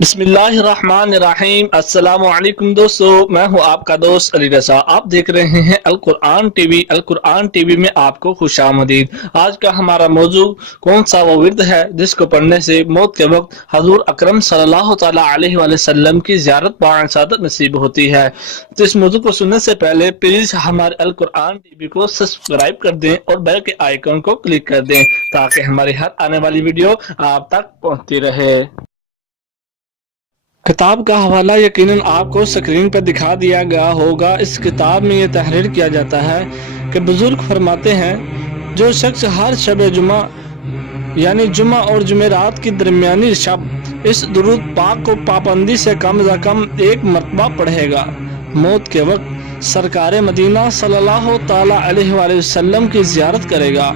بسم اللہ الرحمن الرحیم۔ السلام علیکم دوستو، میں ہوں آپ کا دوست علی رضا۔ آپ دیکھ رہے ہیں القرآن ٹی وی۔ القرآن ٹی وی میں آپ کو خوش آمدید۔ آج کا ہمارا موضوع کون سا وہ ورد ہے جس کو پڑھنے سے موت کے وقت حضور اکرم صلی اللہ تعالیٰ علیہ وآلہ وسلم کی زیارت باعث نصیب ہوتی ہے۔ تو اس موضوع کو سننے سے پہلے پلیز ہمارے القرآن ٹی وی کو سبسکرائب کر دیں اور بیل کے آئیکن کو کلک کر دیں تاکہ ہماری ہر آنے والی ویڈیو آپ تک پہنچتی رہے۔ کتاب کا حوالہ یقیناً آپ کو سکرین پر دکھا دیا گیا ہوگا۔ اس کتاب میں یہ تحریر کیا جاتا ہے کہ بزرگ فرماتے ہیں جو شخص ہر شب جمعہ یعنی جمعہ اور جمعرات کی درمیانی شب اس درود پاک کو پابندی سے کم از کم ایک مرتبہ پڑھے گا، موت کے وقت سرکار مدینہ صلی اللہ تعالیٰ علیہ وآلہ وسلم کی زیارت کرے گا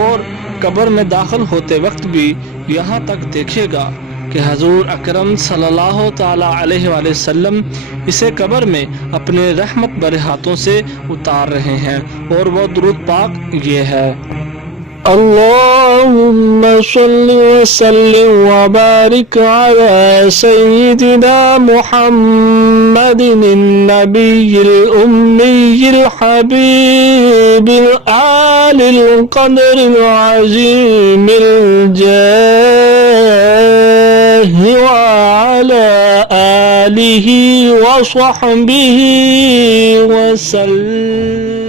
اور قبر میں داخل ہوتے وقت بھی یہاں تک دیکھے گا کہ حضور اکرم صلی اللہ تعالیٰ علیہ وآلہ وسلم اسے قبر میں اپنے رحمت بھرے ہاتھوں سے اتار رہے ہیں، اور وہ درود پاک یہ ہے: اللہم صلی وسلم وبارک علی سیدنا محمد النبی الامی الحبیب العالی القدر العظیم الجاہ وعلى آله وصحبه وسلم۔